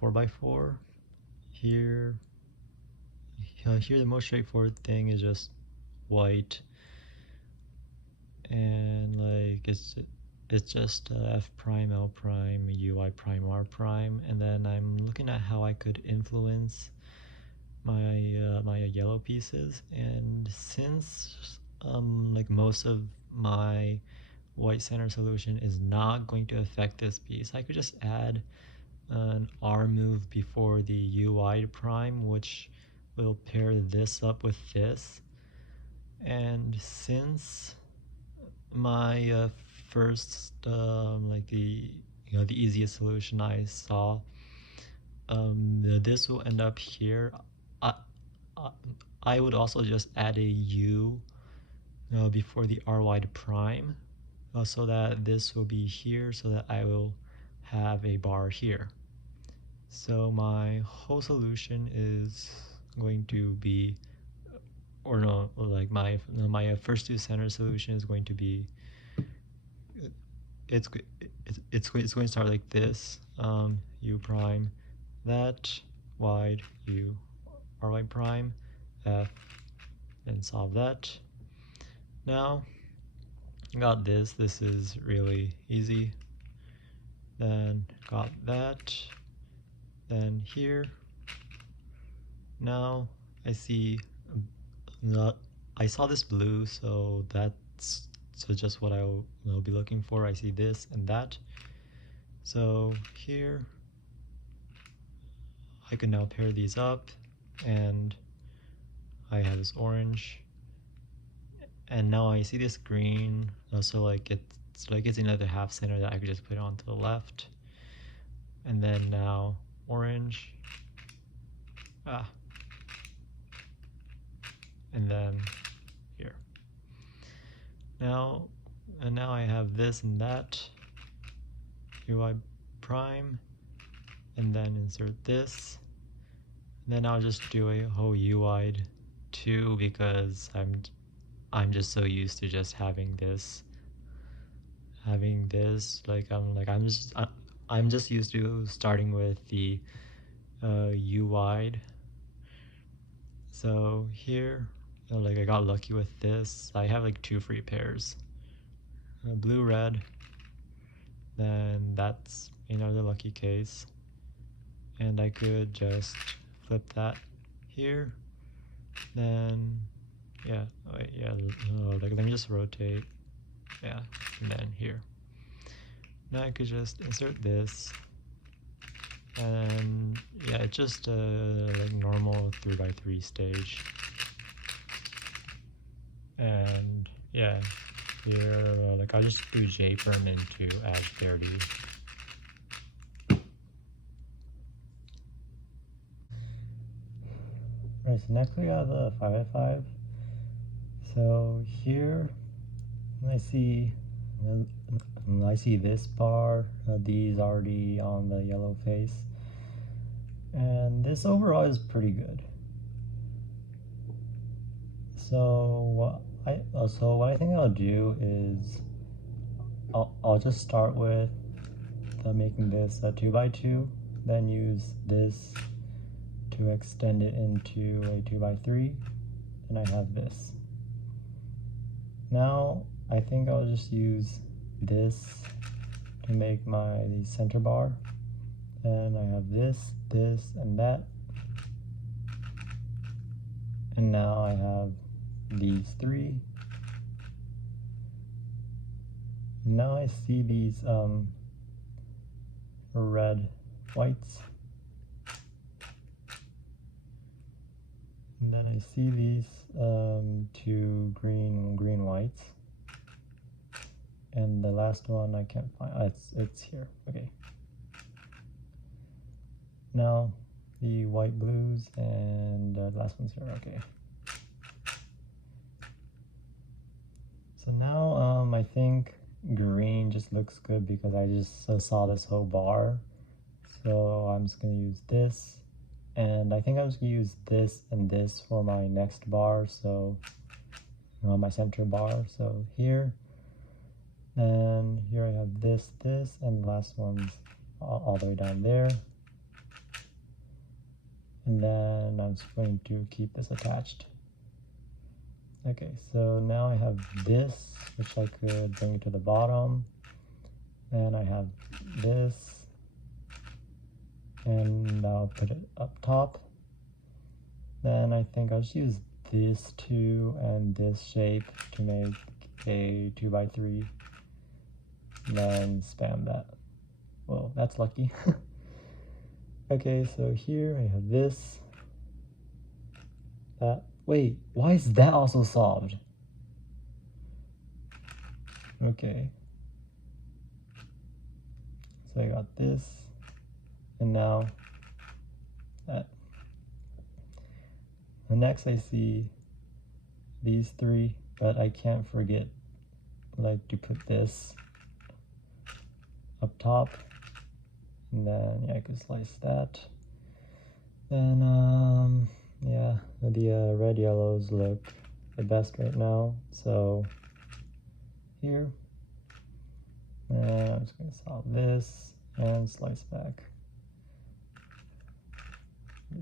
4x4. Here the most straightforward thing is just white, and like it's just F prime, L prime, UI prime, R prime, and then I'm looking at how I could influence my my yellow pieces. And since like most of my white center solution is not going to affect this piece, I could just add an R move before the UI prime, which will pair this up with this. And since my first like the the easiest solution I saw, this will end up here. I, I, I would also just add a U before the R wide prime, so that this will be here, so that I will have a bar here. So my whole solution is going to be, or no, like my first two center solution is going to be, it's going to start like this, U prime, that, wide, U, R wide prime, F, and solve that. Now, got this is really easy. Then got that, then here. Now I see, I saw this blue, so that's just what I'll be looking for. I see this and that. So here, I can now pair these up, and I have this orange, and now I see this green. So like it's another half center that I could just put onto the left, and then now orange, and then here. Now I have this and that, UI prime, and then insert this, and then I'll just do a whole UI too, because I'm just so used to just having this. I'm just used to starting with the U wide. So here, like I got lucky with this. I have like two free pairs, blue red. Then that's another lucky case, and I could just flip that here. Then like let me just rotate, and then here. Now I could just insert this, and it's just like normal 3x3 stage. And here, like I'll just do J perm into add 30. Alright, so next we got the 5x5. So here I see this bar, these already on the yellow face, and this overall is pretty good. So what I think I'll do is I'll just start with making this a 2x2, then use this to extend it into a 2x3, and I have this. Now I think I'll just use this to make my center bar, and I have this, and that, and now I have these three. Now I see these red whites, and then I see these two green whites, and the last one I can't find. It's here. Okay. Now the white blues, and the last one's here. Okay. So now I think green just looks good because I just saw this whole bar. So I'm just gonna use this, and I think I'm just gonna use this and this for my next bar. So my center bar. So here, and here I have this, and the last one's all the way down there. and then I'm just going to keep this attached. Okay, so now I have this, which I could bring it to the bottom, and I have this, and I'll put it up top. Then I think I'll just use this two and this shape to make a 2x3, and then spam that. Well, that's lucky. Okay, so here I have this, that. Wait, why is that also solved? Okay. So I got this, and now that. And next I see these three, but I can't forget like to put this up top, and then yeah, I could slice that. Then yeah, the red yellows look the best right now, so here, and I'm just going to solve this and slice back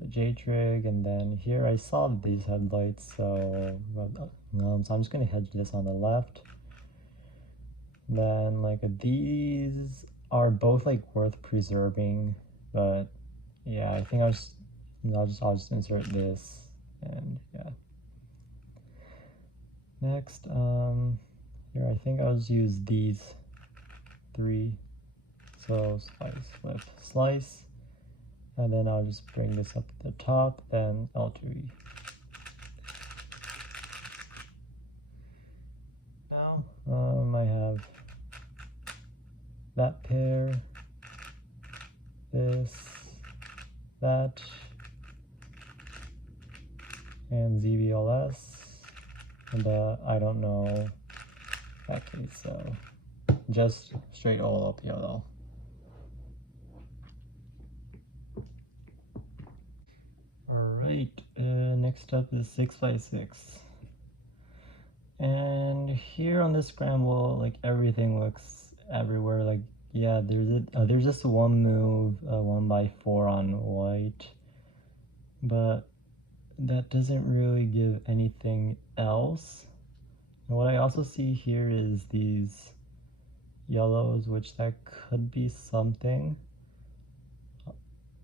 the J trig, and then here I saw these headlights, so so I'm just going to hedge this on the left. Then like these are both like worth preserving, but yeah, I think I'll just insert this, and yeah. Next, here I think I'll just use these three. So slice, flip, slice, and then I'll just bring this up to the top, then L2E. Now, I have that pair, this, that, and ZBLS, and I don't know that case, so just straight OLPLL. Alright, next up is 6x6. And here on this scramble, like everything looks everywhere. Like, yeah, there's just one move, 1x4 on white, but that doesn't really give anything else. And what I also see here is these yellows, which that could be something.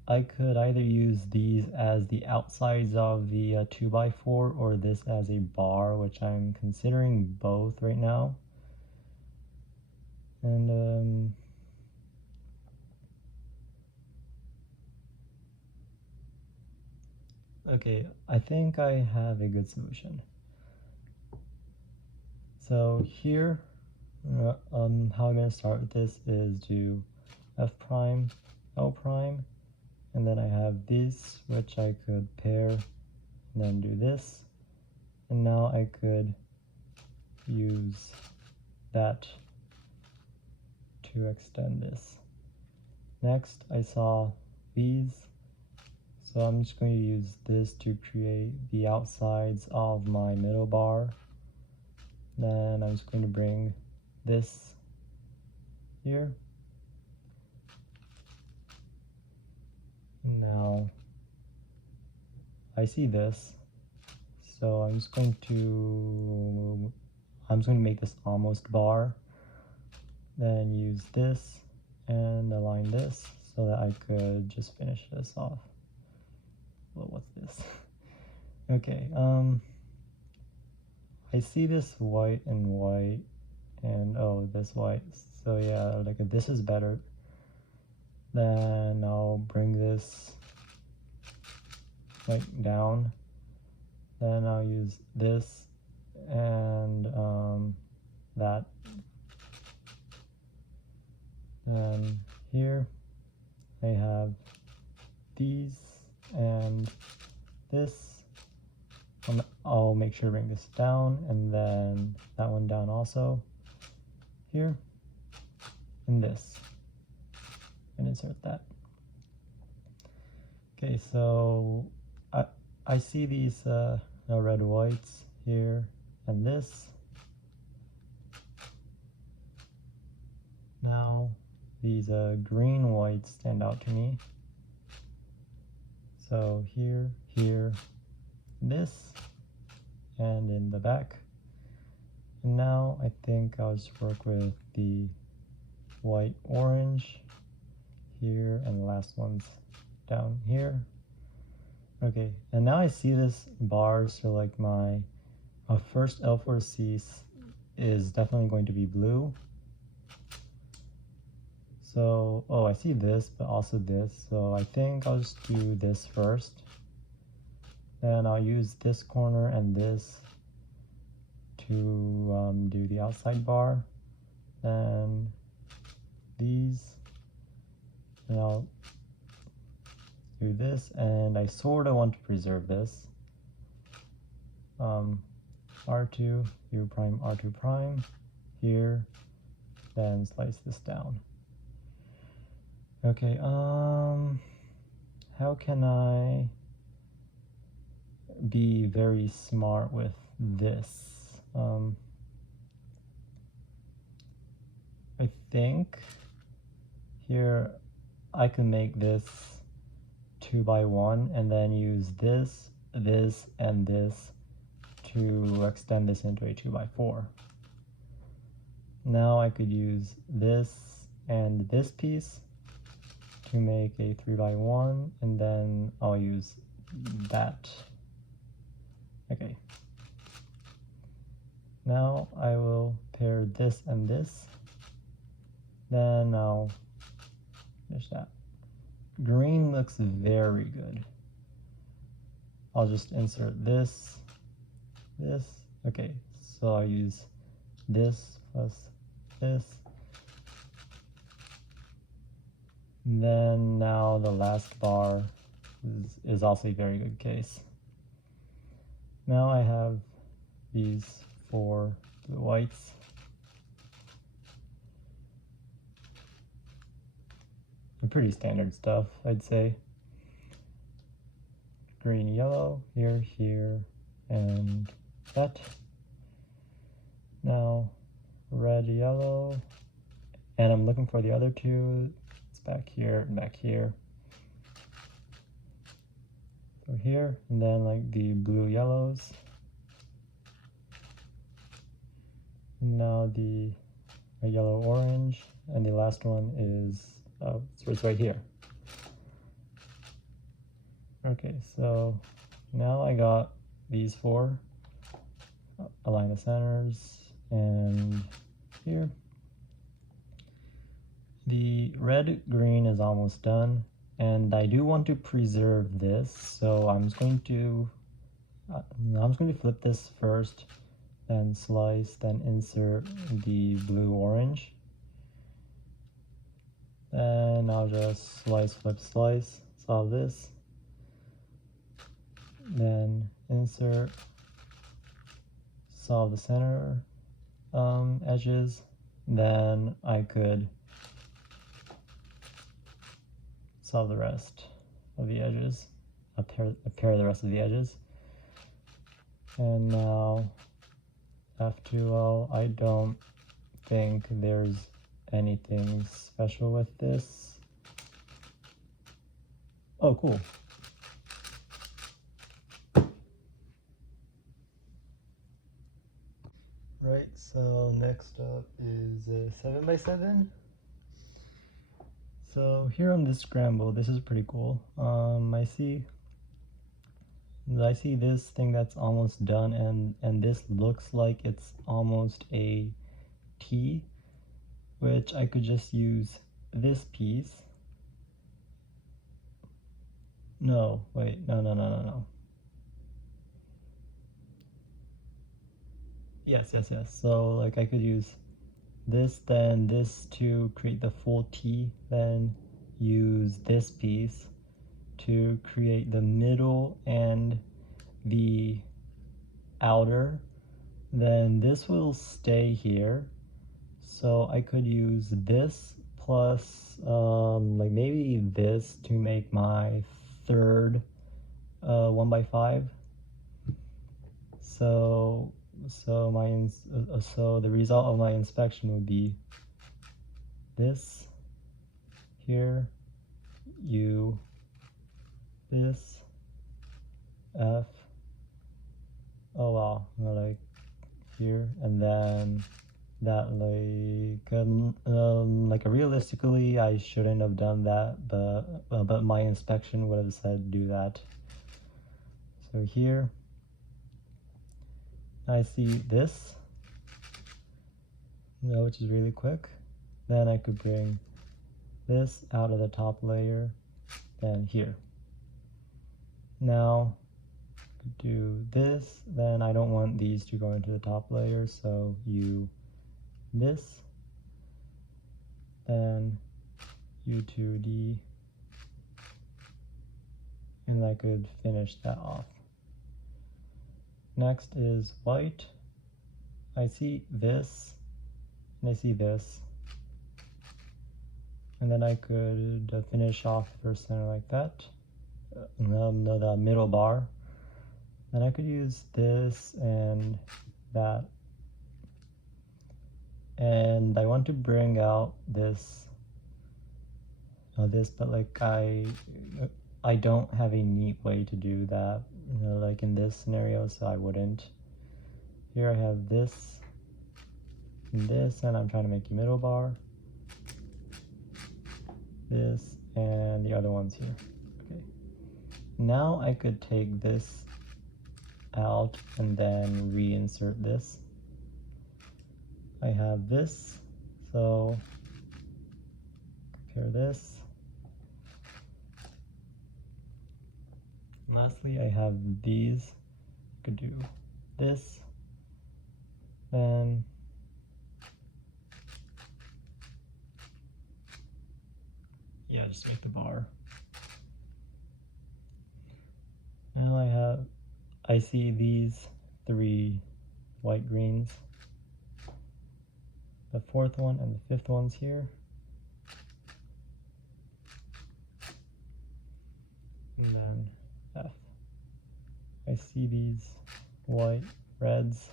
I could either use these as the outsides of the 2x4 or this as a bar, which I'm considering both right now. And okay, I think I have a good solution. So here, how I'm going to start with this is do F prime, L prime, and then I have this, which I could pair, and then do this, and now I could use that to extend this. Next, I saw these, so I'm just going to use this to create the outsides of my middle bar. Then I'm just going to bring this here. Now I see this, so I'm just going to make this almost bar, then use this and align this so that I could just finish this off. Well, what's this? Okay, I see this white and white, and oh, this white, so yeah, like if this is better, then I'll bring this like down, then I'll use this and that, and here I have these and this. I'll make sure to bring this down, and then that one down also here, and this, and insert that. Okay, so I see these red whites here and this. Now these green whites stand out to me, So here, here, this, and in the back. And now I think I'll just work with the white orange here, and the last one's down here. Okay, and now I see this bar, so like my first L4C is definitely going to be blue. So, oh, I see this, but also this. So I think I'll just do this first. Then I'll use this corner and this to do the outside bar. Then these, and I'll do this, and I sort of want to preserve this. R2, U prime, R2 prime, here, then slice this down. Okay, how can I be very smart with this? I think here I can make this 2x1 and then use this, this, and this to extend this into a 2x4. Now I could use this and this piece to make a 3x1, and then I'll use that. Okay. Now I will pair this and this. Then I'll finish that. Green looks very good. I'll just insert this, this. Okay, so I'll use this plus this. Then now the last bar is also a very good case. Now I have these 4 blue whites. Pretty standard stuff, I'd say. Green, yellow, here, here, and that. Now red, yellow, and I'm looking for the other two. It's back here and back here. So here, and then like the blue yellows. Now the yellow orange, and the last one is so it's right here. Okay, so now I got these 4. Align the centers, and here. The red green is almost done, and I do want to preserve this, so I'm just going to flip this first, then slice, then insert the blue orange. Then I'll just slice, flip, slice, solve this. Then insert, solve the center edges. Then I could solve the rest of the edges, pair the rest of the edges. And now F2L, I don't think there's anything special with this. Oh, cool. Right, so next up is 7x7. So here on this scramble, this is pretty cool. I see this thing that's almost done, and this looks like it's almost a T, which I could just use this piece. No, wait, no. Yes. So like I could use this, then this to create the full T, then use this piece to create the middle and the outer. Then this will stay here. So I could use this plus like maybe this to make my third 1x5. So the result of my inspection would be this here, this, F. Oh wow, like here, and then that like realistically I shouldn't have done that, but my inspection would have said do that. So here I see this, which is really quick. Then I could bring this out of the top layer and here. Now do this, then I don't want these to go into the top layer, so this, then U2 D, and I could finish that off. Next is white. I see this, and I see this, and then I could finish off the first center like that, the middle bar. Then I could use this and that, and I want to bring out this, but like I don't have a neat way to do that, like in this scenario, so I wouldn't. Here I have this and this, and I'm trying to make a middle bar, this, and the other one's here. Okay. Now I could take this out and then reinsert this. I have this, so compare this. Lastly, I have these. I could do this, then yeah, just make the bar. Now I see these three white greens. The fourth one and the fifth one's here. And then F. I see these white reds.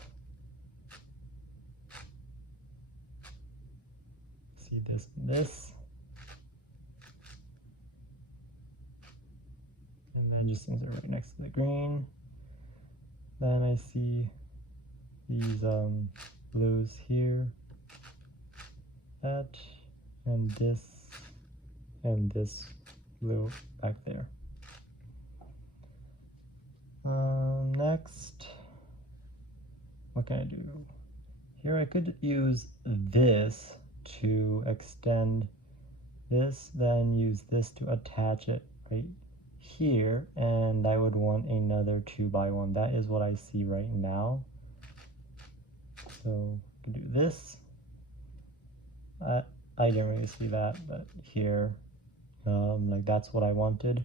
See this and this. And then just insert right next to the green. Then I see these blues here, that, and this blue back there. Next, what can I do? Here I could use this to extend this, then use this to attach it right here, and I would want another 2x1. That is what I see right now. So I could do this. I didn't really see that, but here, like that's what I wanted.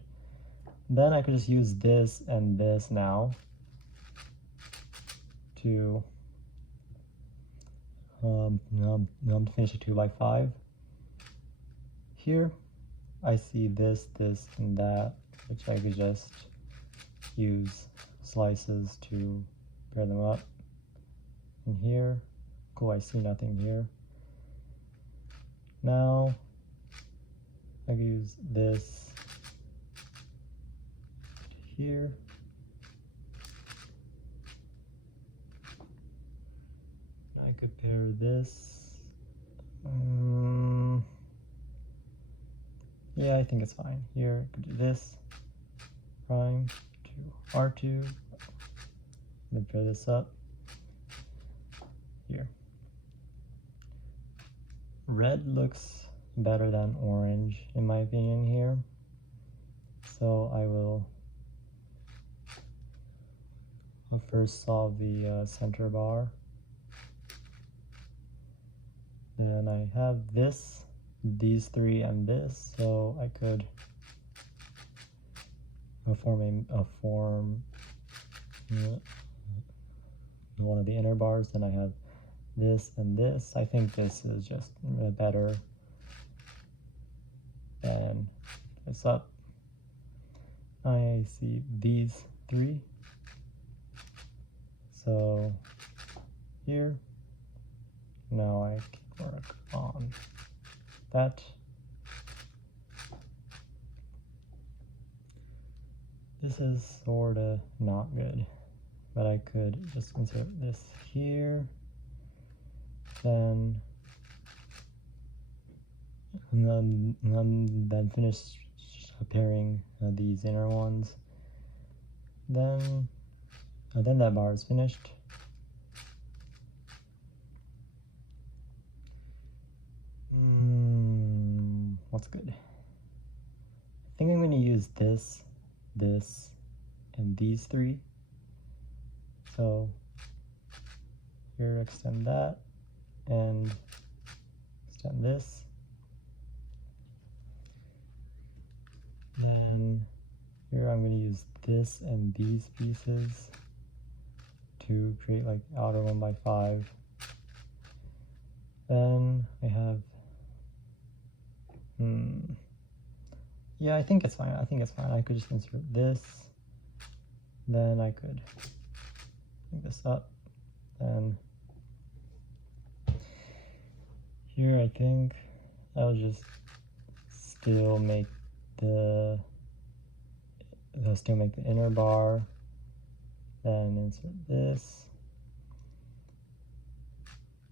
Then I could just use this and this now to finish a 2x5. Here I see this, this, and that, which I could just use slices to pair them up. And here, cool, I see nothing here. Now I could use this here. I could pair this. Yeah, I think it's fine. Here, I could do this. Prime to R2. Then pair this up. Here. Red looks better than orange, in my opinion, here. So I'll first solve the center bar. Then I have this, these three, and this, so I could form one of the inner bars. Then I have this and this. I think this is just better than this up. I see these three. So here, now I can work on that. this is sorta not good, but I could just insert this here, then finish pairing these inner ones. Then that bar is finished. What's good? I think I'm going to use this, and these three. So here, extend that, and extend this. Then here I'm going to use this and these pieces to create like outer 1x5. Then I have, yeah, I think it's fine. I could just insert this. Then I could bring this up. Then here I think I'll just still make the inner bar. Then insert this.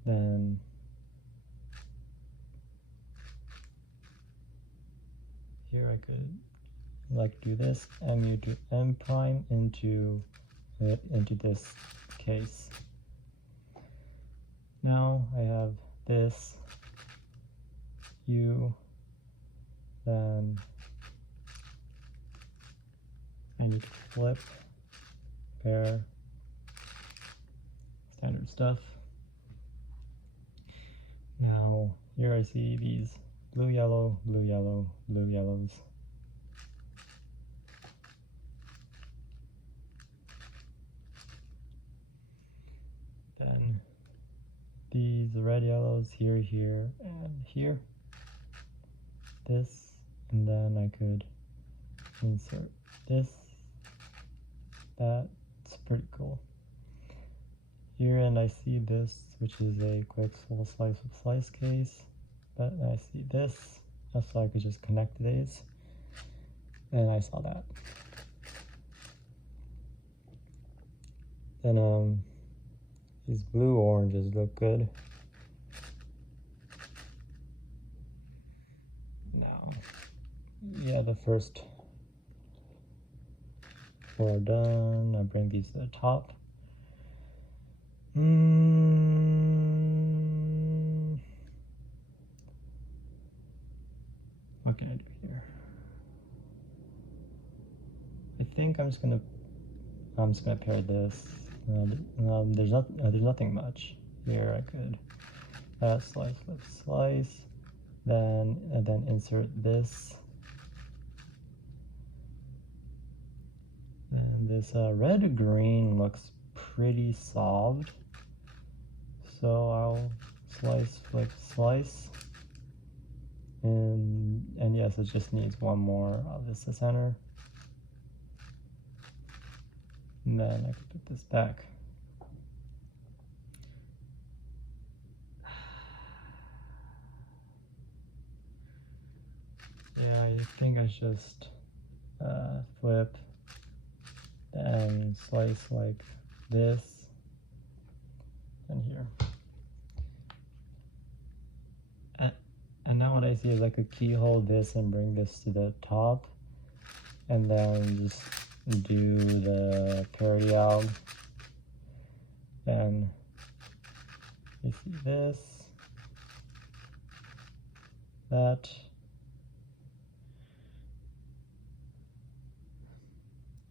Then here I could like do this mu to m prime into this case. Now I have this u, then I need to flip, pair, standard stuff. Now here I see these blue, yellow, blue, yellow, blue, yellows. Then these red, yellows here, here, and here. This, and then I could insert this. That's pretty cool. Here, and I see this, which is a quick full slice with slice case. But I see this, so I could just connect these, and I saw that. Then these blue oranges look good. Now, yeah, the first four are done. I bring these to the top. What can I do here? I think I'm just gonna pair this. There's nothing much here. I could slice, flip, slice, then insert this. And this red green looks pretty solved, so I'll slice, flip, slice. And yes, it just needs one more of this to center. And then I can put this back. Yeah, I think I just flip and slice like this and here. And now what I see is I could keyhole this and bring this to the top, and then just do the parity out. Then you see this, that,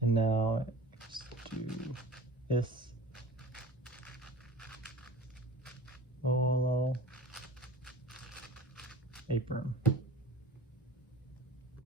and now just do this. Apron.